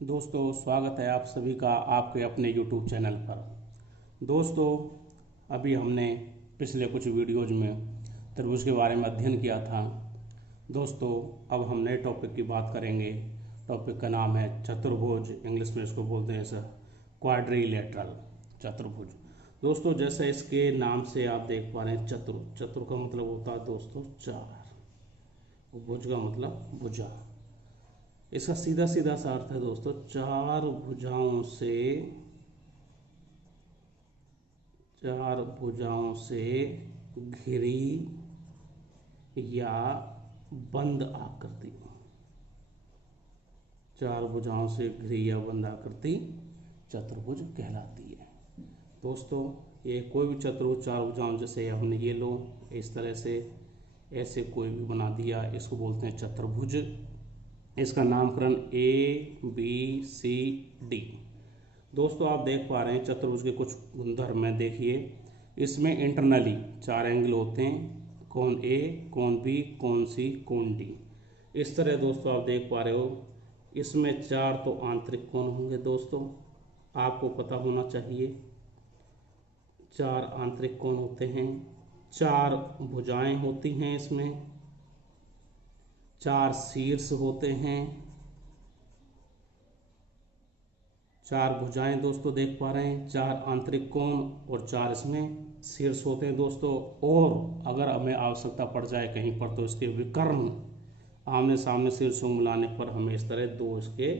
दोस्तों, स्वागत है आप सभी का आपके अपने YouTube चैनल पर। दोस्तों, अभी हमने पिछले कुछ वीडियोज में तरबूज के बारे में अध्ययन किया था। दोस्तों, अब हम नए टॉपिक की बात करेंगे। टॉपिक का नाम है चतुर्भुज। इंग्लिश में इसको बोलते हैं सर क्वाड्रिलेटरल, चतुर्भुज। दोस्तों, जैसे इसके नाम से आप देख पा रहे हैं, चतुर का मतलब होता है दोस्तों चार, भुज का मतलब भुजा। इसका सीधा सीधा सा अर्थ है दोस्तों, चार भुजाओं से घिरी या बंद आकृति। चार भुजाओं से घिरी या बंद आकृति चतुर्भुज कहलाती है। दोस्तों, ये कोई भी चतुर्भुज चार भुजाओं, जैसे हमने ये लो इस तरह से ऐसे कोई भी बना दिया, इसको बोलते हैं चतुर्भुज। इसका नामकरण ABCD। दोस्तों, आप देख पा रहे हैं चतुर्भुज के कुछ गुणधर्म में। देखिए, इसमें इंटरनली चार एंगल होते हैं, कोण A, कोण B, कोण C, कोण D। इस तरह दोस्तों आप देख पा रहे हो, इसमें चार तो आंतरिक कोण होंगे। दोस्तों, आपको पता होना चाहिए चार आंतरिक कोण होते हैं, चार भुजाएं होती हैं, इसमें चार शीर्ष होते हैं। चार भुजाएं दोस्तों देख पा रहे हैं, चार आंतरिक कोण और चार इसमें शीर्ष होते हैं दोस्तों। और अगर हमें आवश्यकता पड़ जाए कहीं पर तो इसके विकर्ण, आमने सामने शीर्षों मिलाने पर हमें इस तरह दो इसके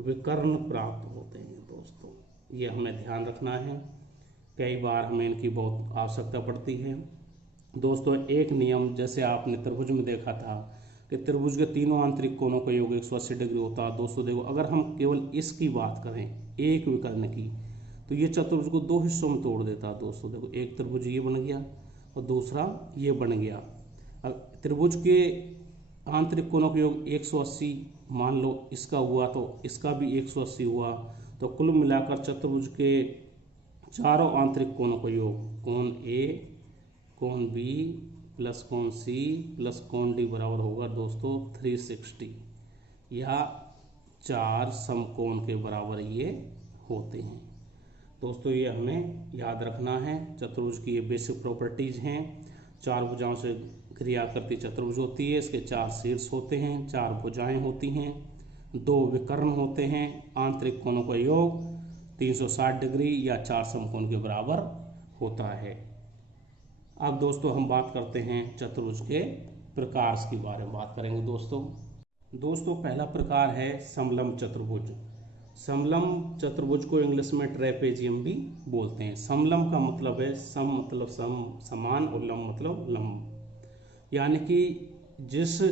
विकर्ण प्राप्त होते हैं। दोस्तों, ये हमें ध्यान रखना है, कई बार हमें इनकी बहुत आवश्यकता पड़ती है। दोस्तों, एक नियम जैसे आपने त्रिभुज में देखा था कि त्रिभुज के तीनों आंतरिक कोणों का योग 180 डिग्री होता है। दोस्तों देखो, अगर हम केवल इसकी बात करें, एक विकर्ण की, तो ये चतुर्भुज को दो हिस्सों में तोड़ देता है। दोस्तों देखो, एक त्रिभुज ये बन गया और दूसरा ये बन गया। त्रिभुज के आंतरिक कोणों का योग 180 मान लो इसका हुआ तो इसका भी 180 हुआ, तो कुल मिलाकर चतुर्भुज के चारों आंतरिक कोणों का योग कोण A, कोण B प्लस कोण C प्लस कोण D बराबर होगा दोस्तों 360, या चार समकोण के बराबर ये होते हैं। दोस्तों, ये हमें याद रखना है। चतुर्भुज की ये बेसिक प्रॉपर्टीज हैं। चार भुजाओं से क्रियाकृति चतुर्भुज होती है, इसके चार शीर्ष होते हैं, चार भुजाएं होती हैं, दो विकर्ण होते हैं, आंतरिक कोणों का योग 360 डिग्री या चार समकोण के बराबर होता है। अब दोस्तों हम बात करते हैं चतुर्भुज के प्रकार के बारे में बात करेंगे। दोस्तों पहला प्रकार है समलंब चतुर्भुज। समलंब चतुर्भुज को इंग्लिश में ट्रेपेजियम भी बोलते हैं। समलंब का मतलब है सम मतलब समान और लंब मतलब लंब, यानी कि जिस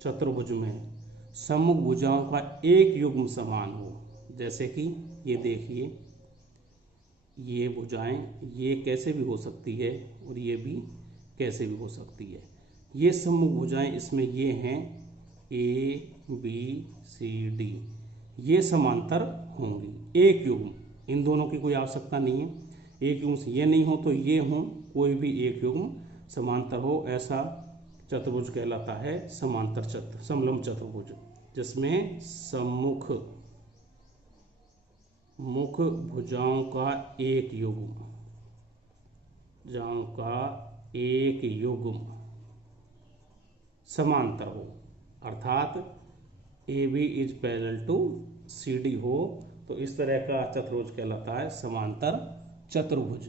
चतुर्भुज में सम्मुख भुजाओं का एक युग्म समान हो। जैसे कि ये देखिए, ये भुजाएं ये कैसे भी हो सकती है और ये भी कैसे भी हो सकती है। ये सम्मुख भुजाएं इसमें ये हैं ABCD, ये समांतर होंगी, एक युग्म। इन दोनों की कोई आवश्यकता नहीं है, एक युग्म से ये नहीं हो तो ये हो, कोई भी एक युग्म समांतर हो, ऐसा चतुर्भुज कहलाता है समलंब चतुर्भुज, जिसमें सम्मुख मुख भुजाओं का एक युग्म समांतर हो, अर्थात AB is parallel to CD हो, तो इस तरह का चतुर्भुज कहलाता है समांतर चतुर्भुज।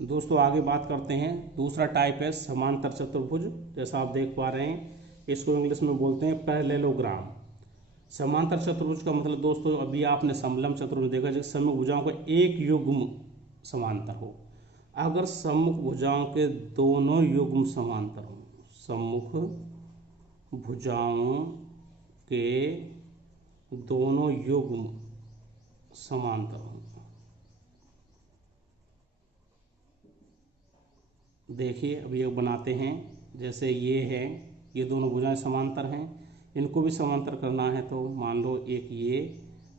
दोस्तों आगे बात करते हैं, दूसरा टाइप है समांतर चतुर्भुज। जैसा आप देख पा रहे हैं, इसको इंग्लिश में बोलते हैं पैरेललोग्राम। समांतर चतुर्भुज का मतलब दोस्तों, अभी आपने समलंब चतुर्भुज देखा जिसमें सम्मुख भुजाओं का एक युग्म समांतर हो। अगर सम्मुख भुजाओं के दोनों युग्म समांतर हो, सम्मुख भुजाओं के दोनों युग्म समांतर हो, देखिए अभी ये बनाते हैं। जैसे ये है, ये दोनों भुजाएं समांतर हैं, इनको भी समांतर करना है तो मान लो एक ये,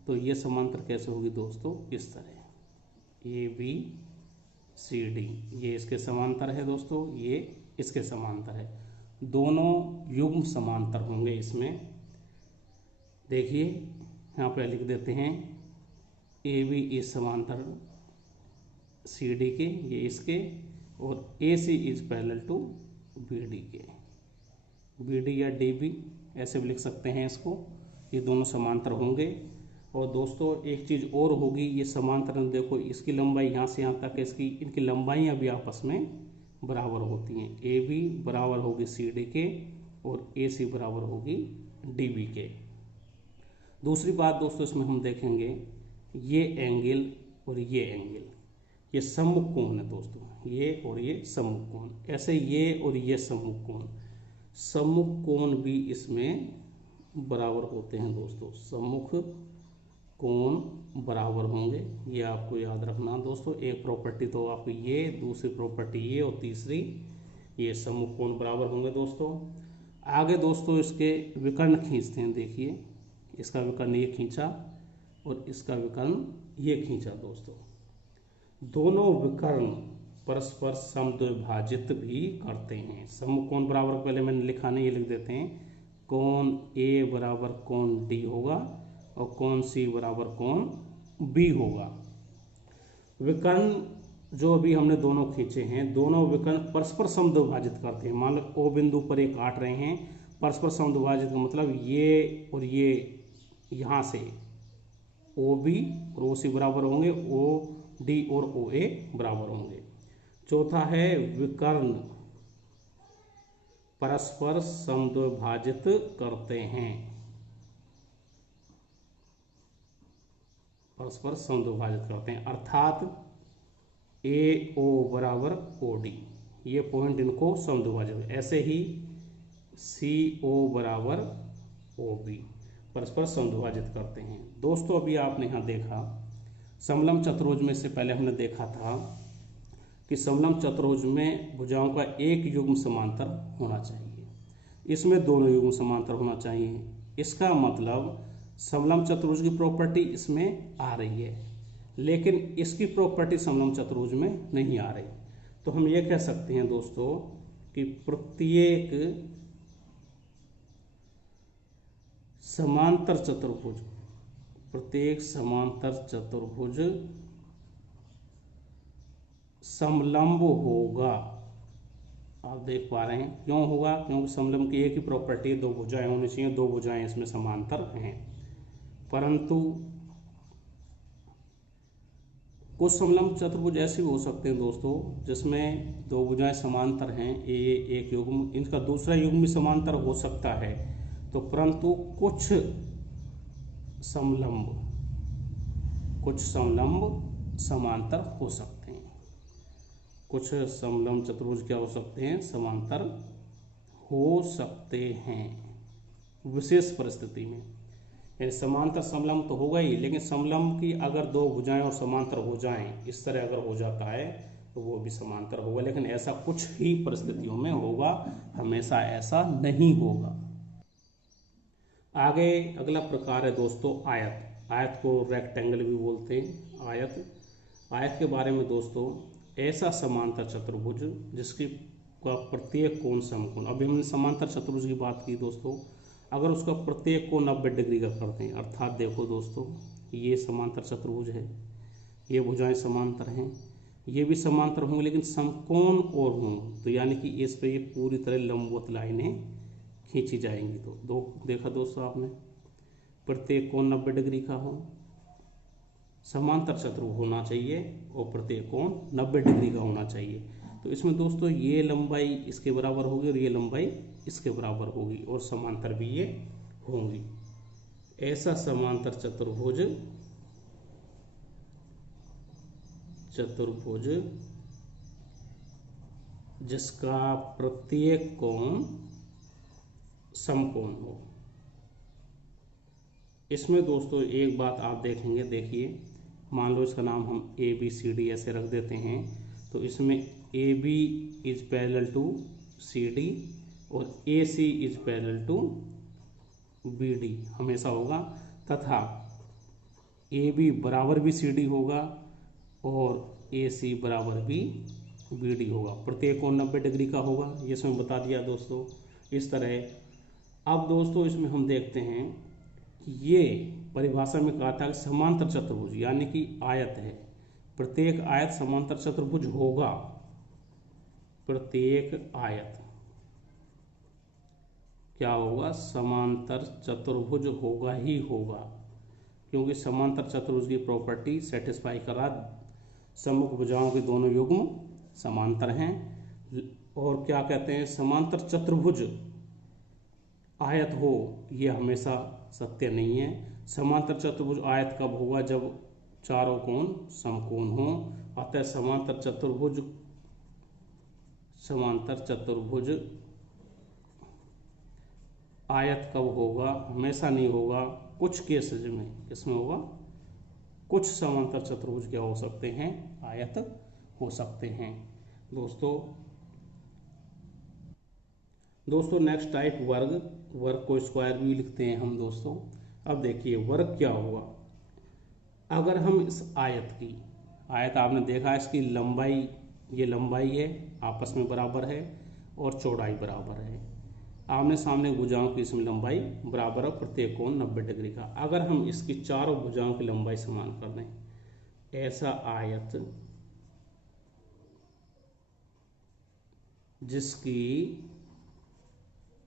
तो ये समांतर कैसे होगी दोस्तों, इस तरह ABCD, ये इसके समांतर है दोस्तों, ये इसके समांतर है, दोनों युग्म समांतर होंगे इसमें। देखिए यहाँ पे लिख देते हैं ए बी इज समांतर सी डी के, ये इसके, और A C is parallel to B D के। बी डी या डी बी ऐसे भी लिख सकते हैं इसको, ये दोनों समांतर होंगे। और दोस्तों एक चीज़ और होगी, ये समांतर देखो इसकी लंबाई यहाँ से यहाँ तक, इसकी इनकी लंबाइयाँ भी आपस में बराबर होती हैं। ए बी बराबर होगी सी डी के और ए सी बराबर होगी डी बी के। दूसरी बात दोस्तों इसमें हम देखेंगे, ये एंगल और ये एंगल, ये सम्मुख कोण है दोस्तों, ये और ये सम्मुख कोण। ऐसे ये और ये सम्मुख कोण, सम्मुख कोण भी इसमें बराबर होते हैं दोस्तों, सम्मुख कोण बराबर होंगे, ये आपको याद रखना दोस्तों। एक प्रॉपर्टी तो आपको ये, दूसरी प्रॉपर्टी ये, और तीसरी ये, सम्मुख कोण बराबर होंगे दोस्तों। आगे दोस्तों इसके विकर्ण खींचते हैं। देखिए इसका विकर्ण ये खींचा और इसका विकर्ण ये खींचा दोस्तों। दोनों विकर्ण परस्पर समद्विभाजित भी करते हैं। सम्मुख कोण बराबर, पहले मैंने लिखा नहीं, ये लिख देते हैं, कोण ए बराबर कोण डी होगा और कोण सी बराबर कोण बी होगा। विकर्ण जो अभी हमने दोनों खींचे हैं, दोनों विकर्ण परस्पर समद्विभाजित करते हैं। मान लो ओ बिंदु पर ये काट रहे हैं, परस्पर समद्विभाजित का मतलब ये और ये यहाँ से ओ बी और ओ सी बराबर होंगे, ओ डी और ओ ए बराबर होंगे। चौथा है विकर्ण परस्पर समद्विभाजित करते हैं, परस्पर समद्विभाजित करते हैं, अर्थात ए ओ बराबर ओ डी, ये पॉइंट इनको समद्विभाजित। ऐसे ही सी ओ बराबर ओ बी परस्पर समद्विभाजित करते हैं। दोस्तों अभी आपने यहाँ देखा समलंब चतुर्भुज में, से पहले हमने देखा था कि समलंब चतुर्भुज में भुजाओं का एक युग्म समांतर होना चाहिए, इसमें दोनों युग्म समांतर होना चाहिए। इसका मतलब समलंब चतुर्भुज की प्रॉपर्टी इसमें आ रही है, लेकिन इसकी प्रॉपर्टी समलंब चतुर्भुज में नहीं आ रही। तो हम ये कह सकते हैं दोस्तों कि प्रत्येक समांतर चतुर्भुज, प्रत्येक समांतर चतुर्भुज समलंब होगा। आप देख पा रहे हैं क्यों होगा, क्योंकि समलंब की एक ही प्रॉपर्टी, दो भुजाएं होनी चाहिए, दो भुजाएं इसमें समांतर हैं। परंतु कुछ समलंब चतुर्भुज ऐसे भी हो सकते हैं दोस्तों जिसमें दो भुजाएं समांतर हैं, ये एक युग्म, इनका दूसरा युग्म भी समांतर हो सकता है। तो परंतु कुछ समलंब समांतर हो सकते हैं, कुछ समलंब चतुर्भुज क्या हो सकते हैं, समांतर हो सकते हैं विशेष परिस्थिति में। यानी समांतर समलंब तो होगा ही, लेकिन समलंब की अगर दो भुजाएं और समांतर हो जाएं, इस तरह अगर हो जाता है तो वो भी समांतर होगा, लेकिन ऐसा कुछ ही परिस्थितियों में होगा, हमेशा ऐसा नहीं होगा। आगे अगला प्रकार है दोस्तों आयत। आयत को रेक्टेंगल भी बोलते हैं। आयत के बारे में दोस्तों, ऐसा समांतर चतुर्भुज जिसकी का प्रत्येक कोण समकोण। अभी हमने समांतर चतुर्भुज की बात की दोस्तों, अगर उसका प्रत्येक कोण 90 डिग्री का करते हैं, अर्थात देखो दोस्तों ये समांतर चतुर्भुज है, ये भुजाएं समांतर हैं, ये भी समांतर होंगे लेकिन समकोण और हों, तो यानी कि इस पे ये पूरी तरह लंबवत लाइनें खींची जाएंगी। तो दो देखा दोस्तों आपने, प्रत्येक कोण 90 डिग्री का हो, समांतर चतुर्भुज होना चाहिए और प्रत्येक कोण 90 डिग्री का होना चाहिए। तो इसमें दोस्तों ये लंबाई इसके बराबर होगी और ये लंबाई इसके बराबर होगी और समांतर भी ये होंगी। ऐसा समांतर चतुर्भुज जिसका प्रत्येक कोण समकोण हो। इसमें दोस्तों एक बात आप देखेंगे, देखिए मान लो इसका नाम हम ए बी सी डी ऐसे रख देते हैं, तो इसमें A B is parallel to C D और A C is parallel to B D हमेशा होगा, तथा ए बी बराबर भी सी डी होगा और ए सी बराबर भी बी डी होगा। प्रत्येक कोण 90 डिग्री का होगा, ये इसमें बता दिया दोस्तों। इस तरह अब दोस्तों इसमें हम देखते हैं ये परिभाषा में कहा था कि समांतर चतुर्भुज यानी कि आयत है, प्रत्येक आयत समांतर चतुर्भुज होगा। प्रत्येक आयत क्या होगा? समांतर चतुर्भुज होगा ही होगा, क्योंकि समांतर चतुर्भुज की प्रॉपर्टी सेटिस्फाई करा, सम्मुख भुजाओं के दोनों युग्म समांतर हैं। और क्या कहते हैं? समांतर चतुर्भुज आयत हो, यह हमेशा सत्य नहीं है। समांतर चतुर्भुज आयत कब होगा? जब चारों कोण समकोण हो। अतः समांतर चतुर्भुज आयत कब होगा? हमेशा नहीं होगा, कुछ केसेज में। किसमें होगा? कुछ समांतर चतुर्भुज क्या हो सकते हैं? आयत हो सकते हैं। दोस्तों नेक्स्ट टाइप वर्ग को स्क्वायर भी लिखते हैं हम दोस्तों। अब देखिए वर्ग क्या होगा। अगर हम इस आयत आपने देखा, इसकी लंबाई, ये लंबाई है, आपस में बराबर है, और चौड़ाई बराबर है। आमने सामने भुजाओं की इसमें लंबाई बराबर है, प्रत्येक कोण 90 डिग्री का। अगर हम इसकी चारों भुजाओं की लंबाई समान कर दें, ऐसा आयत जिसकी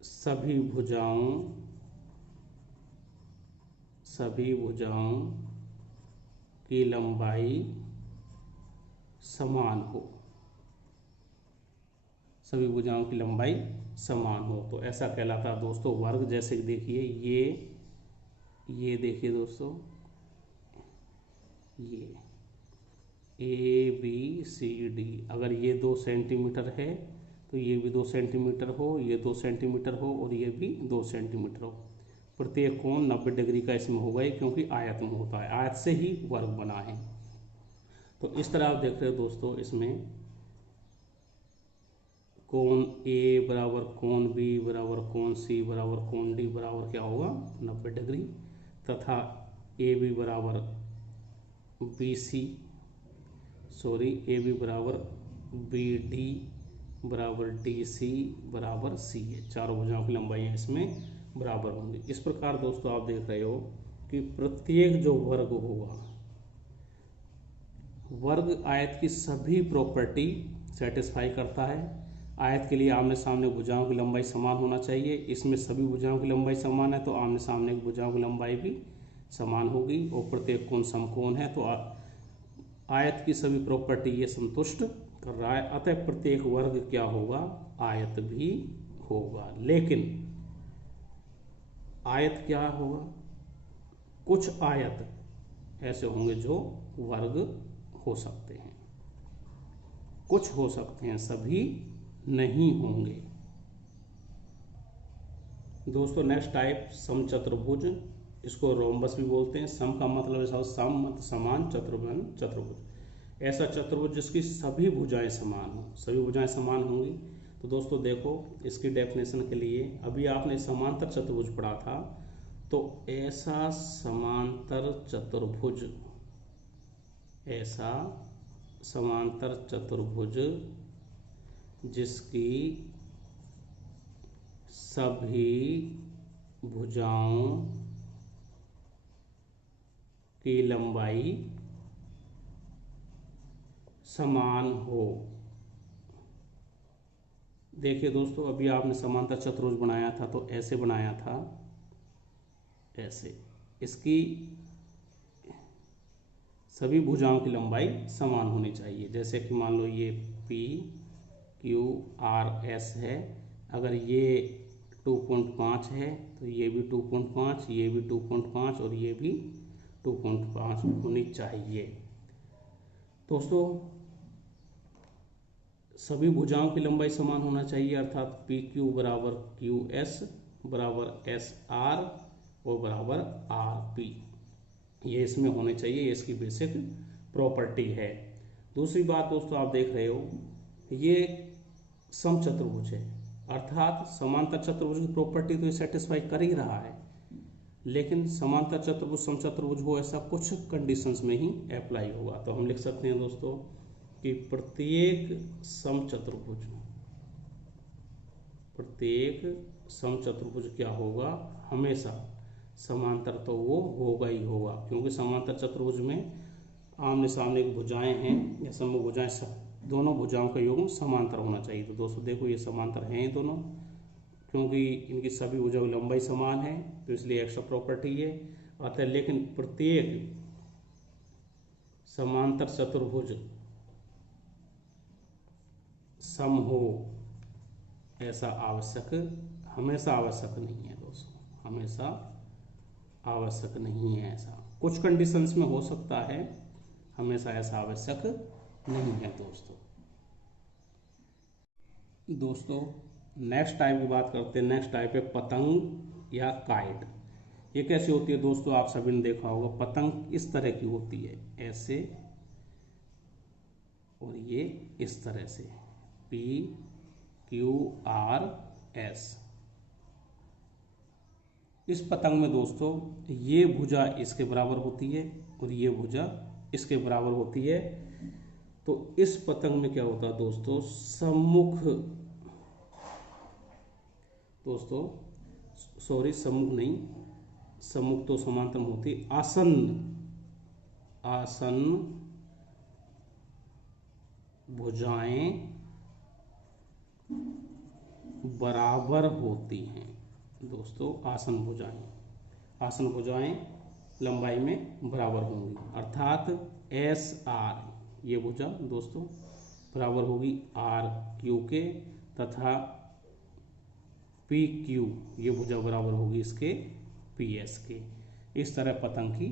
सभी भुजाओं की लंबाई समान हो, सभी भुजाओं की लंबाई समान हो, तो ऐसा कहलाता है दोस्तों वर्ग। जैसे कि देखिए ये देखिए दोस्तों, ये ABCD, अगर ये 2 सेंटीमीटर है तो ये भी 2 सेंटीमीटर हो, ये 2 सेंटीमीटर हो, और ये भी 2 सेंटीमीटर हो। प्रत्येक कोण 90 डिग्री का इसमें होगा ही, क्योंकि आयत में होता है, आयत से ही वर्ग बना है। तो इस तरह आप देख रहे हो दोस्तों, इसमें कोण A बराबर कोण B बराबर कोण C बराबर कोण D बराबर क्या होगा? 90 डिग्री, तथा AB बराबर AB बराबर BD बराबर DC बराबर CA, चारों भुजाओं की लंबाई इसमें बराबर होंगी। इस प्रकार दोस्तों आप देख रहे हो कि प्रत्येक जो वर्ग होगा, वर्ग आयत की सभी प्रॉपर्टी सेटिस्फाई करता है। आयत के लिए आमने सामने भुजाओं की लंबाई समान होना चाहिए। इसमें सभी भुजाओं की लंबाई समान है, तो आमने सामने की भुजाओं की लंबाई भी समान होगी, और प्रत्येक कोण समकोण है, तो आयत की सभी प्रॉपर्टी ये संतुष्ट कर रहा है। अतः प्रत्येक वर्ग क्या होगा? आयत भी होगा। लेकिन आयत क्या होगा? कुछ आयत ऐसे होंगे जो वर्ग हो सकते हैं, कुछ हो सकते हैं, सभी नहीं होंगे। दोस्तों नेक्स्ट टाइप समचतुर्भुज, इसको रोम्बस भी बोलते हैं। सम का मतलब ऐसा सम मत समान, चतुर्भुज ऐसा चतुर्भुज जिसकी सभी भुजाएं समान हो, सभी भुजाएं समान होंगी। तो दोस्तों देखो इसकी डेफिनेशन के लिए, अभी आपने समांतर चतुर्भुज पढ़ा था, तो ऐसा समांतर चतुर्भुज जिसकी सभी भुजाओं की लंबाई समान हो। देखिए दोस्तों, अभी आपने समांतर चतुर्भुज बनाया था तो ऐसे बनाया था, ऐसे। इसकी सभी भुजाओं की लंबाई समान होनी चाहिए। जैसे कि मान लो ये P Q R S है, अगर ये 2.5 है तो ये भी 2.5, ये भी 2.5, और ये भी 2.5 होनी चाहिए। दोस्तों सभी भुजाओं की लंबाई समान होना चाहिए, अर्थात PQ बराबर QS बराबर SR और बराबर RP, ये इसमें होने चाहिए, ये इसकी बेसिक प्रॉपर्टी है। दूसरी बात दोस्तों आप देख रहे हो, ये समचतुर्भुज है, अर्थात समांतर चतुर्भुज की प्रॉपर्टी तो ये सेटिस्फाई कर ही रहा है, लेकिन समांतर चतुर्भुज समचतुर्भुज हो ऐसा कुछ कंडीशंस में ही अप्लाई होगा। तो हम लिख सकते हैं दोस्तों कि प्रत्येक समचतुर्भुज क्या होगा? हमेशा समांतर तो वो होगा ही होगा, क्योंकि समांतर चतुर्भुज में आमने सामने की भुजाएं हैं या सम्मुख भुजाएं, दोनों भुजाओं का योग समांतर होना चाहिए। तो दोस्तों देखो ये समांतर हैं ये दोनों, क्योंकि इनकी सभी भुजाओं की लंबाई समान है, तो इसलिए एक्स्ट्रा प्रॉपर्टी है अतः। लेकिन प्रत्येक समांतर चतुर्भुज सम हो ऐसा आवश्यक, हमेशा आवश्यक नहीं है दोस्तों, हमेशा आवश्यक नहीं है ऐसा। कुछ कंडीशंस में हो सकता है, हमेशा ऐसा आवश्यक नहीं है दोस्तों। दोस्तों नेक्स्ट टाइप की बात करते हैं। नेक्स्ट टाइप है पतंग या काइट। ये कैसी होती है दोस्तों, आप सभी ने देखा होगा, पतंग इस तरह की होती है ऐसे, और ये इस तरह से PQRS। इस पतंग में दोस्तों ये भुजा इसके बराबर होती है और ये भुजा इसके बराबर होती है। तो इस पतंग में क्या होता है दोस्तों, सम्मुख, दोस्तों सॉरी सम्मुख नहीं, सम्मुख तो समांतर होती, आसन्न, आसन्न भुजाएं बराबर होती हैं दोस्तों। आसन भुजाएं, आसन भुजाएं लंबाई में बराबर होंगी, अर्थात SR ये भुजा दोस्तों बराबर होगी RQ के, तथा PQ ये भुजा बराबर होगी इसके PS के। इस तरह पतंग की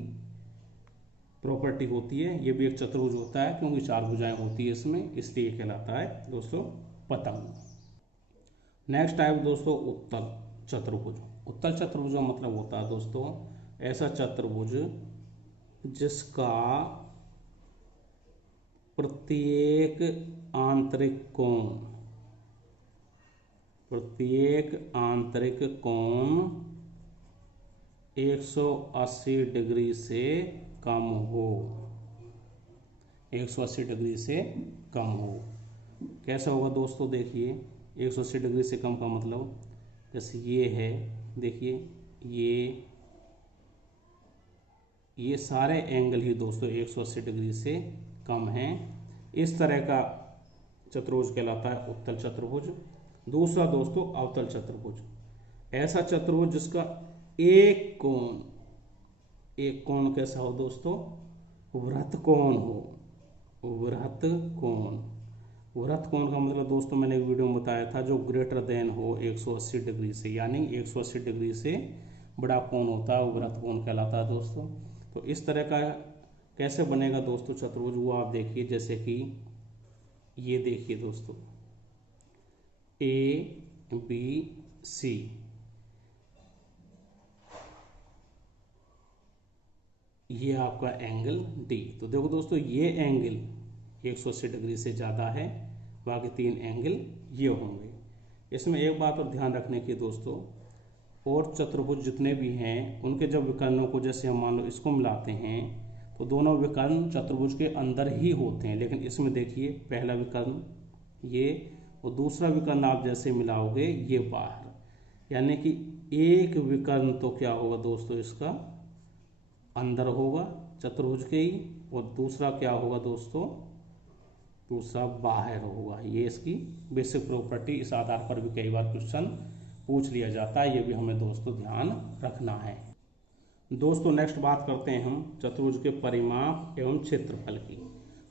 प्रॉपर्टी होती है। ये भी एक चतुर्भुज होता है, क्योंकि 4 भुजाएं होती है इसमें, इसलिए कहलाता है दोस्तों पतंग। नेक्स्ट टाइप दोस्तों उत्तल चतुर्भुज। उत्तल चतुर्भुज का मतलब होता है दोस्तों ऐसा चतुर्भुज जिसका प्रत्येक आंतरिक कोण, प्रत्येक आंतरिक कोण 180 डिग्री से कम हो, 180 डिग्री से कम हो। कैसा होगा दोस्तों, देखिए 180 डिग्री से कम का मतलब जैसे ये है, देखिए ये सारे एंगल ही दोस्तों 180 डिग्री से कम हैं। इस तरह का चतुर्भुज कहलाता है उत्तल चतुर्भुज। दूसरा दोस्तों अवतल चतुर्भुज, ऐसा चतुर्भुज जिसका एक कोण कैसा हो दोस्तों, वृत्त कोण हो, वृत्त कोण। वृत्त कोण का मतलब दोस्तों मैंने एक वीडियो में बताया था, जो ग्रेटर देन हो 180 डिग्री से, यानी 180 डिग्री से बड़ा कोण होता है वो वृत्त कोण कहलाता है दोस्तों। तो इस तरह का कैसे बनेगा दोस्तों चतुर्भुज, वो आप देखिए, जैसे कि ये देखिए दोस्तों ABC, ये आपका एंगल D। तो देखो दोस्तों ये एंगल 180 डिग्री से ज़्यादा है, बाकी 3 एंगल ये होंगे। इसमें एक बात और ध्यान रखने की दोस्तों, और चतुर्भुज जितने भी हैं उनके जब विकर्णों को, जैसे हम मान लो इसको मिलाते हैं तो दोनों विकर्ण चतुर्भुज के अंदर ही होते हैं, लेकिन इसमें देखिए पहला विकर्ण ये और दूसरा विकर्ण आप जैसे मिलाओगे ये बाहर, यानी कि एक विकर्ण तो क्या होगा दोस्तों इसका अंदर होगा चतुर्भुज के ही, और दूसरा क्या होगा दोस्तों, दूसरा बाहर होगा। ये इसकी बेसिक प्रॉपर्टी, इस आधार पर भी कई बार क्वेश्चन पूछ लिया जाता है, ये भी हमें दोस्तों ध्यान रखना है। दोस्तों नेक्स्ट बात करते हैं हम चतुर्भुज के परिमाप एवं क्षेत्रफल की।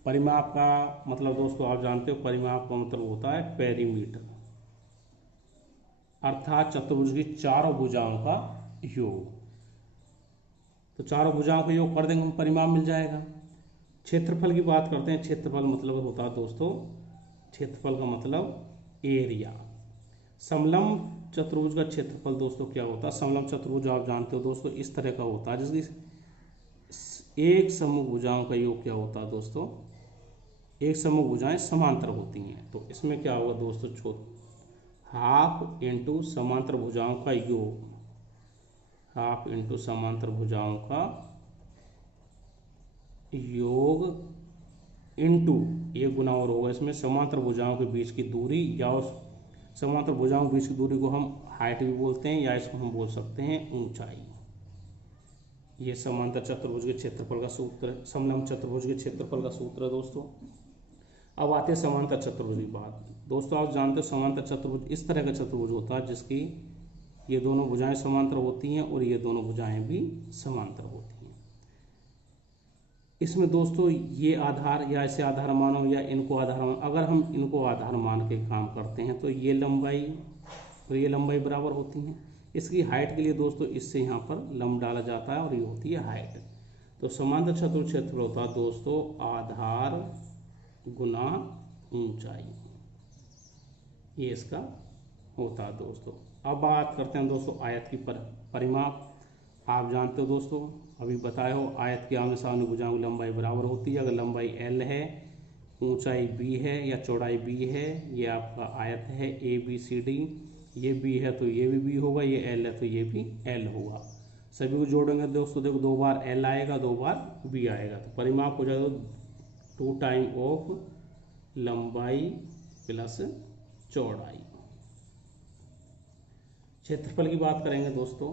परिमाप का मतलब दोस्तों आप जानते हो, परिमाप का मतलब होता है पेरीमीटर, अर्थात चतुर्भुज की चारों भुजाओं का योग। तो चारों भुजाओं का योग कर देंगे हम, परिमाप मिल जाएगा। क्षेत्रफल की बात करते हैं। क्षेत्रफल मतलब होता है दोस्तों, क्षेत्रफल का मतलब एरिया। समलंब चतुर्भुज का क्षेत्रफल दोस्तों क्या होता है, समलंब चतुर्भुज आप जानते हो दोस्तों इस तरह का होता है, जिसकी एक समूह भुजाओं का योग क्या होता है दोस्तों, एक समूह भुजाएं समांतर होती हैं। तो इसमें क्या होगा दोस्तों, हाफ इंटू समांतर भुजाओं का योग, हाफ इंटू समांतर भुजाओं का योग इंटू एक गुना और होगा इसमें समांतर भुजाओं के बीच की दूरी, या उस समांतर भुजाओं के बीच की दूरी को हम हाइट भी बोलते हैं, या इसको हम बोल सकते हैं ऊंचाई। ये समांतर चतुर्भुज के क्षेत्रफल का सूत्र है, समलंब चतुर्भुज के क्षेत्रफल का सूत्र है दोस्तों। अब आते हैं समांतर चतुर्भुज की बात। दोस्तों आप जानते हो समांतर चतुर्भुज इस तरह का चतुर्भुज होता है जिसकी ये दोनों भुजाएं समांतर होती हैं और ये दोनों भुजाएं भी समांतर होती हैं। इसमें दोस्तों ये आधार या इसे आधार मानो या इनको आधार मानो, अगर हम इनको आधार मान के काम करते हैं तो ये लंबाई और ये लंबाई बराबर होती हैं। इसकी हाइट के लिए दोस्तों इससे यहाँ पर लंब डाला जाता है और ये होती है हाइट। तो समांतर चतुर्भुज क्षेत्रफल होता है दोस्तों आधार गुना ऊंचाई, ये इसका होता है दोस्तों। अब बात करते हैं दोस्तों आयत की परिमाप। आप जानते हो दोस्तों, अभी बताया हो, आयत की आमने सामने भुजाओं की लंबाई बराबर होती है। अगर लंबाई L है, ऊंचाई B है या चौड़ाई B है, ये आपका आयत है ABCD, ये B है तो ये भी B होगा, ये L है तो ये भी L होगा। सभी को जोड़ेंगे दोस्तों, देखो 2 बार L आएगा 2 बार B आएगा, तो परिमाप हो जाएगा 2 टाइम ऑफ लंबाई प्लस चौड़ाई। क्षेत्रफल की बात करेंगे दोस्तों,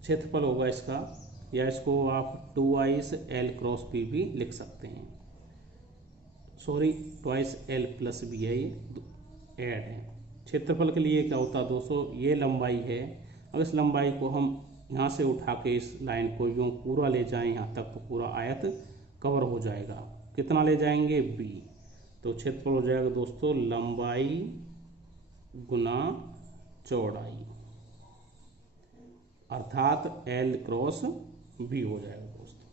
क्षेत्रफल होगा इसका, या इसको आप 2 L क्रॉस B भी लिख सकते हैं, सॉरी 2 L प्लस B है, ये ऐड है। क्षेत्रफल के लिए क्या होता है दोस्तों, ये लंबाई है, अब इस लंबाई को हम यहाँ से उठा के इस लाइन को यूँ पूरा ले जाएं यहाँ तक तो पूरा आयत कवर हो जाएगा। कितना ले जाएंगे B, तो क्षेत्रफल हो जाएगा दोस्तों लंबाई गुना चौड़ाई, अर्थात L क्रॉस B हो जाएगा दोस्तों।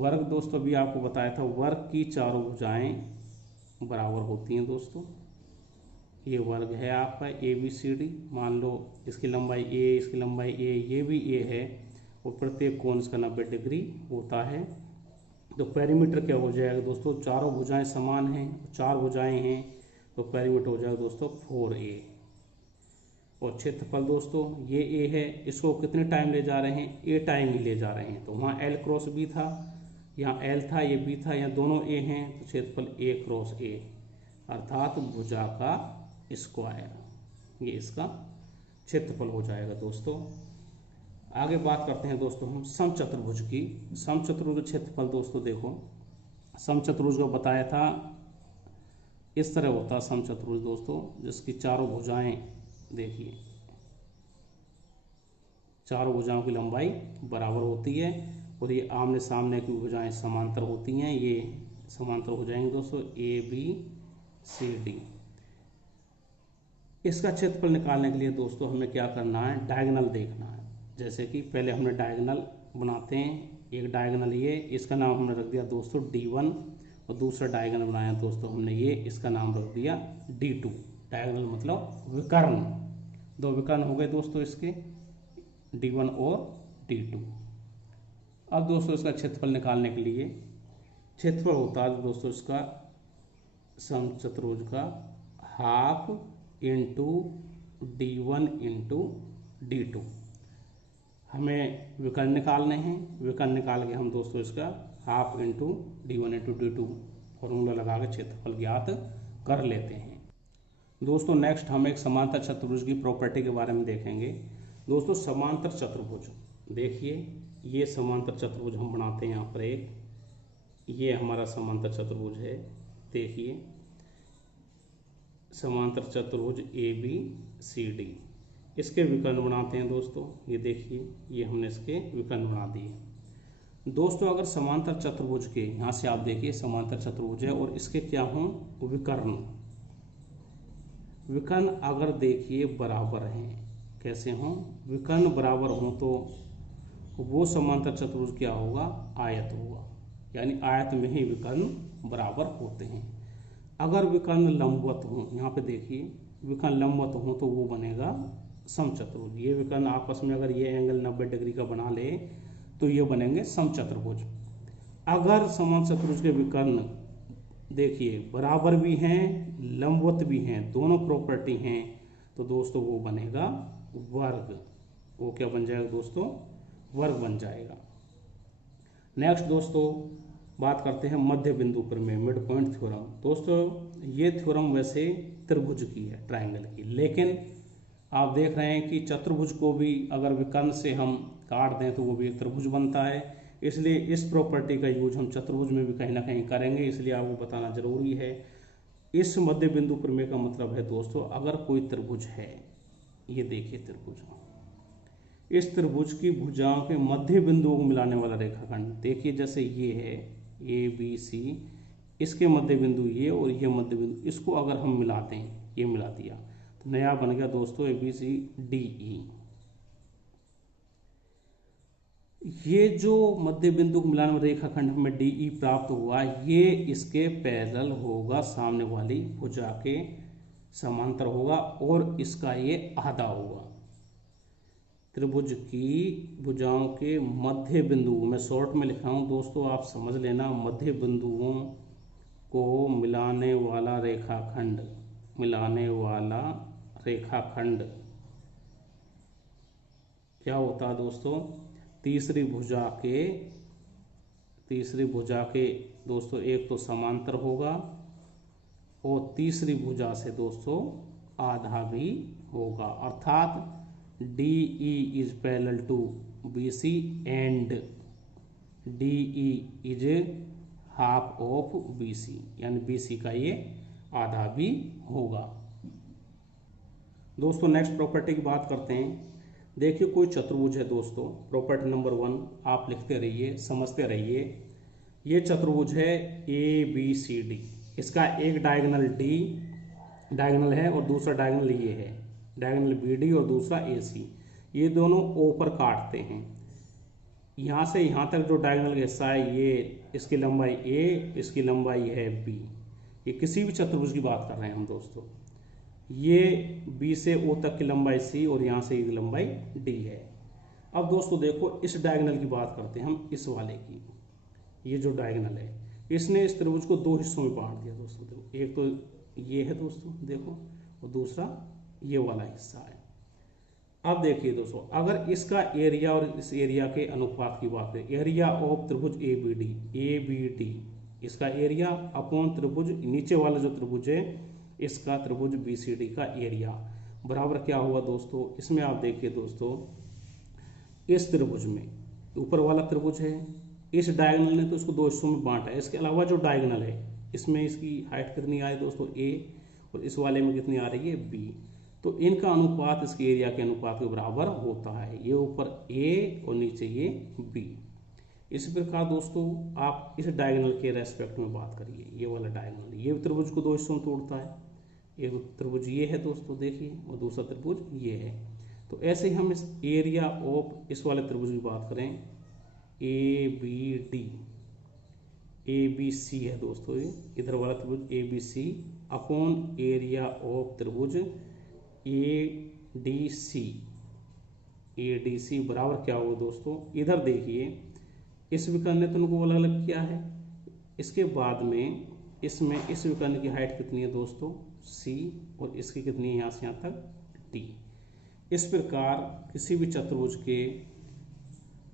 वर्ग दोस्तों भी आपको बताया था, वर्ग की चारों भुजाएं बराबर होती हैं दोस्तों। ये वर्ग है आपका ABCD, मान लो इसकी लंबाई A, इसकी लंबाई A, ये भी A है और प्रत्येक कोण इसका 90 डिग्री होता है। तो पेरीमीटर क्या हो जाएगा दोस्तों, चारों भुजाएं समान हैं, 4 भुजाएं हैं तो पेरीमीटर हो जाएगा दोस्तों 4A। और क्षेत्रफल दोस्तों ये A है, इसको कितने टाइम ले जा रहे हैं, A टाइम ही ले जा रहे हैं। तो वहाँ L क्रॉस B था, यहाँ L था, ये B था, यहाँ दोनों A हैं, तो क्षेत्रफल A क्रॉस A, अर्थात भुजा का स्क्वायर, ये इसका क्षेत्रफल हो जाएगा दोस्तों। आगे बात करते हैं दोस्तों हम समचतुर्भुज की। समचतुर्भुज क्षेत्रफल दोस्तों देखो, समचतुर्भुज को बताया था इस तरह होता है समचतुर्भुज दोस्तों, जिसकी चारों भुजाएं देखिए, चारों भुजाओं की लंबाई बराबर होती है और ये आमने सामने की भुजाएं समांतर होती हैं, ये समांतर हो जाएंगे दोस्तों ABCD। इसका क्षेत्रफल निकालने के लिए दोस्तों हमें क्या करना है, डायगोनल देखना है। जैसे कि पहले हमने डायगोनल बनाते हैं, एक डायगोनल ये, इसका नाम हमने रख दिया दोस्तों D1, और दूसरा डायगोनल बनाया दोस्तों हमने ये, इसका नाम रख दिया D2। डायगोनल मतलब विकर्ण, 2 विकर्ण हो गए दोस्तों इसके, D1 और D2। अब दोस्तों इसका क्षेत्रफल निकालने के लिए, क्षेत्रफल होता है दोस्तों इसका समचतुर्भुज का half into D1 into D2। हमें विकर्ण निकालने हैं, विकर्ण निकाल के हम दोस्तों इसका half into D1 into D2 formula लगा के क्षेत्रफल ज्ञात कर लेते हैं। दोस्तों नेक्स्ट हम एक समांतर चतुर्भुज की प्रॉपर्टी के बारे में देखेंगे। दोस्तों समांतर चतुर्भुज देखिए, ये समांतर चतुर्भुज हम बनाते हैं यहाँ पर एक, ये हमारा समांतर चतुर्भुज है, देखिए समांतर चतुर्भुज ABCD, इसके विकर्ण बनाते हैं दोस्तों। ये देखिए, ये हमने इसके विकर्ण बना दिए दोस्तों। अगर समांतर चतुर्भुज के यहाँ से आप देखिए समांतर चतुर्भुज है और इसके क्या हों विकर्ण, विकर्ण अगर देखिए बराबर हैं, कैसे हों, विकर्ण बराबर हों तो वो समांतर चतुर्भुज क्या होगा, आयत होगा, यानी आयत में ही विकर्ण बराबर होते हैं। अगर विकर्ण लंबवत हों, यहाँ पे देखिए विकर्ण लंबवत हों तो वो बनेगा समचतुर्भुज। ये विकर्ण आपस में अगर ये एंगल 90 डिग्री का बना ले तो ये बनेंगे समचतुर्भुज। अगर समांतर चतुर्भुज के विकर्ण देखिए बराबर भी हैं लंबवत भी हैं, दोनों प्रॉपर्टी हैं, तो दोस्तों वो बनेगा वर्ग। वो क्या बन जाएगा दोस्तों, वर्ग बन जाएगा। नेक्स्ट दोस्तों बात करते हैं मध्य बिंदु प्रमेय, मिड पॉइंट थ्योरम। दोस्तों ये थ्योरम वैसे त्रिभुज की है, ट्रायंगल की, लेकिन आप देख रहे हैं कि चतुर्भुज को भी अगर विकर्ण से हम काट दें तो वो भी एक त्रिभुज बनता है। इसलिए इस प्रॉपर्टी का यूज हम चतुर्भुज में भी कहीं ना कहीं करेंगे, इसलिए आपको बताना जरूरी है। इस मध्य बिंदु प्रमेय का मतलब है दोस्तों, अगर कोई त्रिभुज है, ये देखिए त्रिभुज, इस त्रिभुज की भुजाओं के मध्य बिंदुओं को मिलाने वाला रेखाखंड, देखिए जैसे ये है ए बी सी, इसके मध्य बिंदु ये और ये मध्य बिंदु, इसको अगर हम मिलाते हैं, ये मिला दिया तो नया बन गया दोस्तों A B C D E. ये जो मध्य बिंदु को मिलाने वाले रेखाखंड में डी ई प्राप्त हुआ, ये इसके पैरेलल होगा, सामने वाली भुजा के समांतर होगा और इसका ये आधा होगा। त्रिभुज की भुजाओं के मध्य बिंदु, मैं शॉर्ट में लिख रहा हूं दोस्तों, आप समझ लेना, मध्य बिंदुओं को मिलाने वाला रेखाखंड, मिलाने वाला रेखाखंड क्या होता है दोस्तों, तीसरी भुजा के दोस्तों एक तो समांतर होगा और तीसरी भुजा से दोस्तों आधा भी होगा, अर्थात DE is parallel to BC and DE is half of BC, यानी BC का ये आधा भी होगा। दोस्तों नेक्स्ट प्रॉपर्टी की बात करते हैं। देखिए कोई चतुर्भुज है दोस्तों, प्रॉपर्टी नंबर 1 आप लिखते रहिए, समझते रहिए। ये चतुर्भुज है ABCD, इसका एक डायगोनल D डायगोनल है और दूसरा डायगोनल ये है, डायगोनल BD और दूसरा AC, ये दोनों O पर काटते हैं। यहाँ से यहाँ तक जो डायगोनल हिस्सा है, ये इसकी लंबाई A, इसकी लंबाई है B। ये किसी भी चतुर्भुज की बात कर रहे हैं हम दोस्तों। ये B से O तक की लंबाई C और यहाँ से ये लंबाई D है। अब दोस्तों देखो इस डायगोनल की बात करते हैं हम, इस वाले की। ये जो डायगोनल है, इसने इस त्रिभुज को दो हिस्सों में बांट दिया दोस्तों। देखो एक तो ये है दोस्तों, देखो, और दूसरा ये वाला हिस्सा है। अब देखिए दोस्तों, अगर इसका एरिया और इस एरिया के अनुपात की बात करें, एरिया ऑफ त्रिभुज ABD, इसका एरिया अपॉन त्रिभुज नीचे वाला जो त्रिभुज है, इसका त्रिभुज BCD का एरिया बराबर क्या हुआ दोस्तों। इसमें आप देखिए दोस्तों, इस त्रिभुज में ऊपर वाला त्रिभुज है, इस डायगोनल ने तो इसको दो हिस्सों में बांटा है। इसके अलावा जो डायगोनल है, इसमें इसकी हाइट कितनी आ रही है दोस्तों A, और इस वाले में कितनी आ रही है B। तो इनका अनुपात इसके एरिया के अनुपात के बराबर होता है। ये ऊपर A और नीचे ये B। इसी प्रकार दोस्तों आप इस डायगोनल के रेस्पेक्ट में बात करिए, ये वाला डायगोनल, ये त्रिभुज को दो हिस्सों में तोड़ता है। एक त्रिभुज ये है दोस्तों देखिए, और दूसरा त्रिभुज ये है। तो ऐसे ही हम इस एरिया ऑफ इस वाले त्रिभुज की बात करें, ABC है दोस्तों, ये इधर वाला त्रिभुज ABC अपॉन एरिया ऑफ त्रिभुज ADC बराबर क्या होगा दोस्तों। इधर देखिए इस विकर्ण ने तो उनको अलग अलग किया है, इसके बाद में इसमें इस विकर्ण की हाइट कितनी है दोस्तों C, और इसकी कितनी है यहाँ से यहाँ तक D। इस प्रकार किसी भी चतुर्भुज के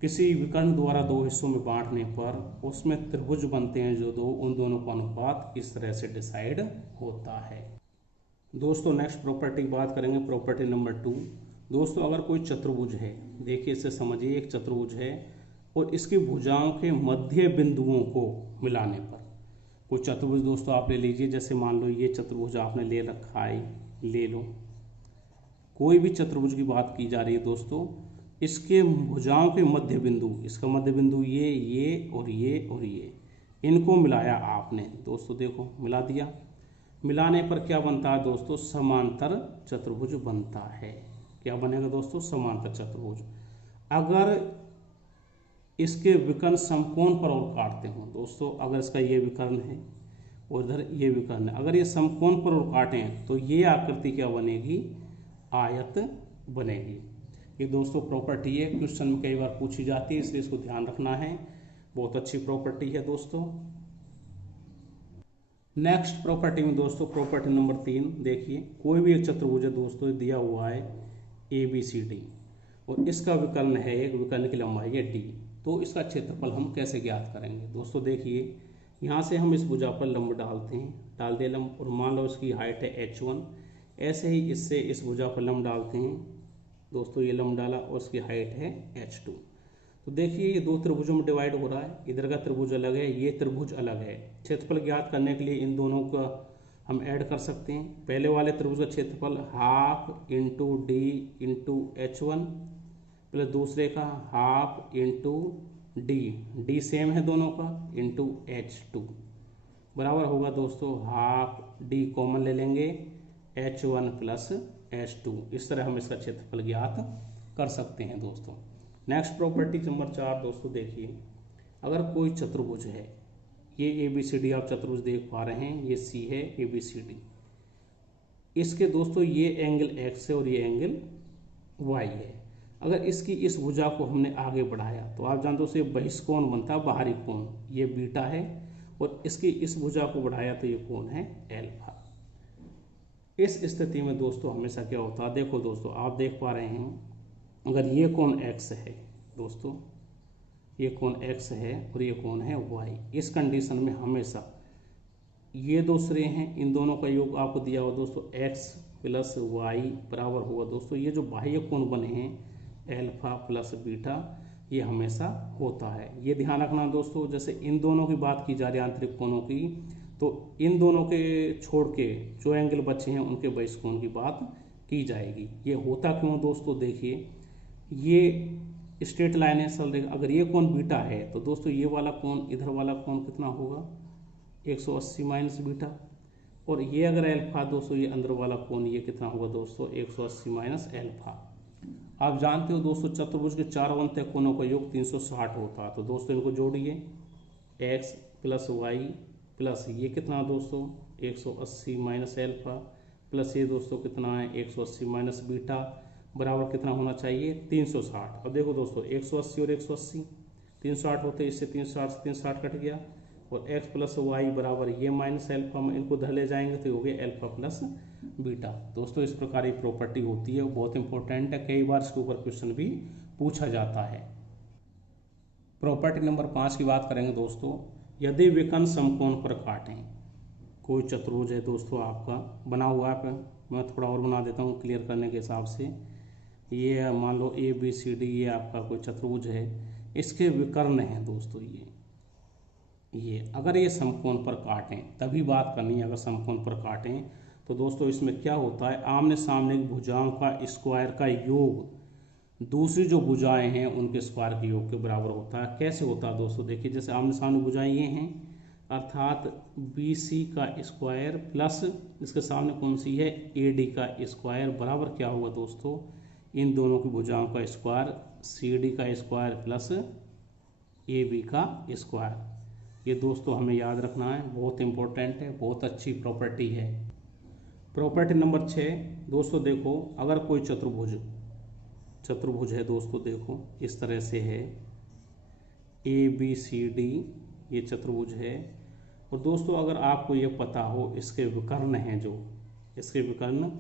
किसी विकर्ण द्वारा दो हिस्सों में बांटने पर उसमें त्रिभुज बनते हैं जो दो, उन दोनों का अनुपात इस तरह से डिसाइड होता है। दोस्तों नेक्स्ट प्रॉपर्टी की बात करेंगे, प्रॉपर्टी नंबर 2। दोस्तों अगर कोई चतुर्भुज है, देखिए इसे समझिए, एक चतुर्भुज है और इसकी भुजाओं के मध्य बिंदुओं को मिलाने पर, कोई चतुर्भुज दोस्तों आप ले लीजिए, जैसे मान लो ये चतुर्भुज आपने ले रखा है, ले लो, कोई भी चतुर्भुज की बात की जा रही है दोस्तों, इसके भुजाओं के मध्य बिंदु, इसका मध्य बिंदु ये और ये, इनको मिलाया आपने दोस्तों, देखो मिला दिया। मिलाने पर क्या बनता है दोस्तों, समांतर चतुर्भुज बनता है। क्या बनेगा दोस्तों, समांतर चतुर्भुज। अगर इसके विकर्ण समकोण पर और काटते हो दोस्तों, अगर इसका ये विकर्ण है और इधर ये विकर्ण है, अगर ये समकोण पर और काटें तो ये आकृति क्या बनेगी, आयत बनेगी। ये दोस्तों प्रॉपर्टी है, क्वेश्चन में कई बार पूछी जाती है, इसलिए इसको ध्यान रखना है, बहुत अच्छी प्रॉपर्टी है दोस्तों। नेक्स्ट प्रॉपर्टी में दोस्तों प्रॉपर्टी नंबर 3 देखिए, कोई भी एक चतुर्भुज है दोस्तों, दिया हुआ है ABCD और इसका विकर्ण है, एक विकर्ण की लंबाई है D, तो इसका क्षेत्रफल हम कैसे ज्ञात करेंगे दोस्तों। देखिए यहाँ से हम इस भुजा पर लंब डालते हैं, डाल दिए लंब, और मान लो इसकी हाइट है H1, ऐसे ही इससे इस भुजा पर लंब डालते हैं दोस्तों, ये लंब डाला और उसकी हाइट है h2। तो देखिए ये दो त्रिभुजों में डिवाइड हो रहा है, इधर का त्रिभुज अलग है, ये त्रिभुज अलग है। क्षेत्रफल ज्ञात करने के लिए इन दोनों का हम ऐड कर सकते हैं। पहले वाले त्रिभुज का क्षेत्रफल half into D into h1 plus दूसरे का हाफ इंटू डी सेम है दोनों का, इंटू h2 बराबर होगा दोस्तों हाफ डी कॉमन ले लेंगे h1 प्लस h2। इस तरह हम इसका क्षेत्रफल ज्ञात कर सकते हैं दोस्तों। नेक्स्ट प्रॉपर्टी नंबर 4 दोस्तों देखिए, अगर कोई चतुर्भुज है, ये ABCD आप चतुर्भुज देख पा रहे हैं, ये C है ABCD, इसके दोस्तों ये एंगल X है और ये एंगल Y है। अगर इसकी इस भुजा को हमने आगे बढ़ाया तो आप जानते हो ये बहिष्कोण बनता है, बाहरी कोण, ये बीटा है, और इसकी इस भुजा को बढ़ाया तो ये कोण है एल्फा। इस स्थिति में दोस्तों हमेशा क्या होता है, देखो दोस्तों आप देख पा रहे हैं, अगर ये कोण x है दोस्तों, ये कोण x है और ये कोण है y, इस कंडीशन में हमेशा ये दूसरे हैं, इन दोनों का योग आपको दिया हुआ दोस्तों x प्लस y बराबर होगा दोस्तों ये जो बाह्य कोण बने हैं एल्फा प्लस बीटा, ये हमेशा होता है। ये ध्यान रखना दोस्तों, जैसे इन दोनों की बात की जा रही है आंतरिक कोणों की, तो इन दोनों के छोड़ के जो एंगल बचे हैं उनके बहिष्कोण की बात की जाएगी। ये होता क्यों दोस्तों, देखिए ये स्ट्रेट लाइन है सल रेखा, अगर ये कोण बीटा है तो दोस्तों ये वाला कोण, इधर वाला कोण कितना होगा 180 माइनस बीटा, और ये अगर एल्फा दोस्तों, ये अंदर वाला कोण ये कितना होगा दोस्तों 180 माइनस एल्फा। आप जानते हो दोस्तों चतुर्भुज के चारों अंत्य कोणों का योग 360 होता है, तो दोस्तों इनको जोड़िए x प्लस वाई प्लस ये कितना दोस्तों 180 माइनस एल्फा प्लस ये दोस्तों कितना है 180 माइनस बीटा बराबर कितना होना चाहिए 360। अब देखो दोस्तों 180 और 180 360 होते, इससे 360 से 360 कट गया, और x प्लस वाई बराबर ये माइनस एल्फा में इनको धर ले जाएंगे तो हो गया एल्फा प्लस बीटा। दोस्तों इस प्रकार की प्रॉपर्टी होती है, बहुत इंपॉर्टेंट है, कई बार इसके ऊपर क्वेश्चन भी पूछा जाता है। प्रॉपर्टी नंबर 5 की बात करेंगे दोस्तों, यदि विकर्ण समकोण पर काटें, कोई चतुर्भुज है दोस्तों आपका बना हुआ है, मैं थोड़ा और बना देता हूँ क्लियर करने के हिसाब से, ये मान लो ABCD ये आपका कोई चतुर्भुज है, इसके विकर्ण हैं दोस्तों ये अगर ये समकोण पर काटें तभी बात करनी है। अगर समकोण पर काटें तो दोस्तों इसमें क्या होता है, आमने सामने भुजाओं का स्क्वायर का योग दूसरी जो भुजाएं हैं उनके स्क्वायर के योग के बराबर होता है। कैसे होता है दोस्तों, देखिए जैसे आमने सामने भुजाएं ये हैं, अर्थात BC का स्क्वायर प्लस इसके सामने कौन सी है AD का स्क्वायर बराबर क्या होगा दोस्तों, इन दोनों की भुजाओं का स्क्वायर CD का स्क्वायर प्लस AB का स्क्वायर। ये दोस्तों हमें याद रखना है, बहुत इंपॉर्टेंट है, बहुत अच्छी प्रॉपर्टी है। प्रॉपर्टी नंबर 6 दोस्तों देखो, अगर कोई चतुर्भुज है दोस्तों, देखो इस तरह से है ABCD ये चतुर्भुज है, और दोस्तों अगर आपको ये पता हो इसके विकर्ण हैं, जो इसके विकर्ण,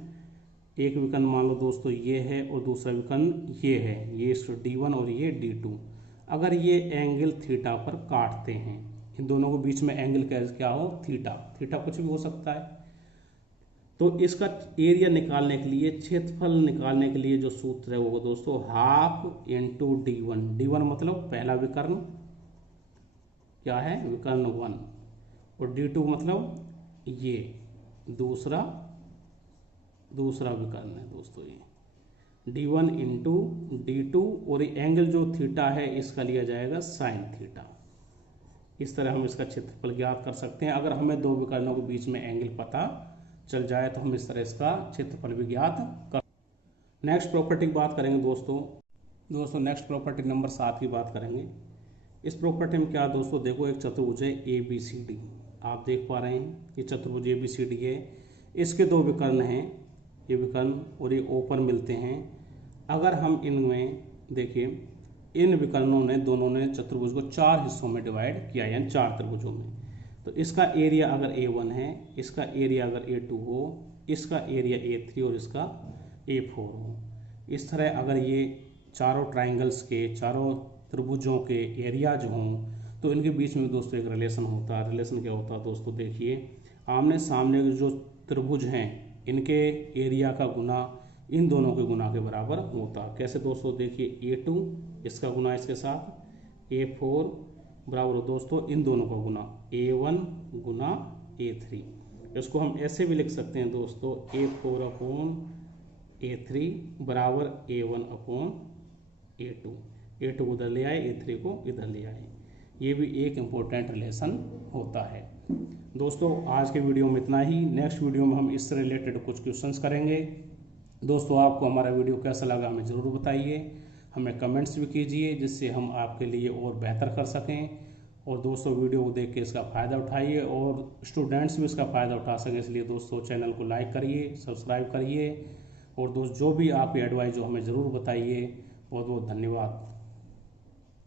एक विकर्ण मान लो दोस्तों ये है और दूसरा विकर्ण ये है, ये D1 और ये D2, अगर ये एंगल थीटा पर काटते हैं, इन दोनों के बीच में एंगल क्या हो थीटा कुछ भी हो सकता है, तो इसका एरिया निकालने के लिए, क्षेत्रफल निकालने के लिए जो सूत्र है वो दोस्तों हाफ इंटू D1 मतलब पहला विकर्ण क्या है विकर्ण 1, और D2 मतलब ये दूसरा विकर्ण है दोस्तों, ये D1 इंटू D2, और एंगल जो थीटा है इसका लिया जाएगा साइन थीटा। इस तरह हम इसका क्षेत्रफल ज्ञात कर सकते हैं। अगर हमें दो विकर्णों के बीच में एंगल पता चल जाए तो हम इस तरह इसका क्षेत्रफल भी ज्ञात कर। नेक्स्ट प्रॉपर्टी की बात करेंगे दोस्तों नेक्स्ट प्रॉपर्टी नंबर 7 की बात करेंगे। इस प्रॉपर्टी में क्या दोस्तों, देखो एक चतुर्भुज है ABCD, आप देख पा रहे हैं ये चतुर्भुज ABCD है, इसके दो विकर्ण हैं, ये विकर्ण और ये ओपन मिलते हैं। अगर हम इनमें देखिए, इन विकर्णों ने दोनों ने चतुर्भुज को 4 हिस्सों में डिवाइड किया, यानी 4 त्रिभुजों में, तो इसका एरिया अगर A1 है, इसका एरिया अगर A2 हो, इसका एरिया A3 और इसका A4 हो, इस तरह अगर ये चारों ट्राइंगल्स के, चारों त्रिभुजों के एरिया जो हों तो इनके बीच में दोस्तों एक रिलेशन होता है। रिलेशन क्या होता है दोस्तों, देखिए आमने सामने जो त्रिभुज हैं इनके एरिया का गुना इन दोनों के गुना के बराबर होता है। कैसे दोस्तों, देखिए A2 इसका गुना इसके साथ A4 बराबर हो दोस्तों इन दोनों का गुना A1 गुना A3। इसको हम ऐसे भी लिख सकते हैं दोस्तों A4 अपॉन A3 बराबर A1 अपॉन A2। A2 को उधर ले आए, A3 को इधर ले आए। ये भी एक इम्पोर्टेंट रिलेशन होता है। दोस्तों आज के वीडियो में इतना ही। नेक्स्ट वीडियो में हम इससे रिलेटेड कुछ क्वेश्चंस करेंगे। दोस्तों आपको हमारा वीडियो कैसा लगा हमें ज़रूर बताइए, हमें कमेंट्स भी कीजिए जिससे हम आपके लिए और बेहतर कर सकें। और दोस्तों वीडियो को देख के इसका फ़ायदा उठाइए और स्टूडेंट्स भी इसका फ़ायदा उठा सकें, इसलिए दोस्तों चैनल को लाइक करिए, सब्सक्राइब करिए। और दोस्त जो भी आपकी एडवाइस जो हमें ज़रूर बताइए। बहुत बहुत धन्यवाद।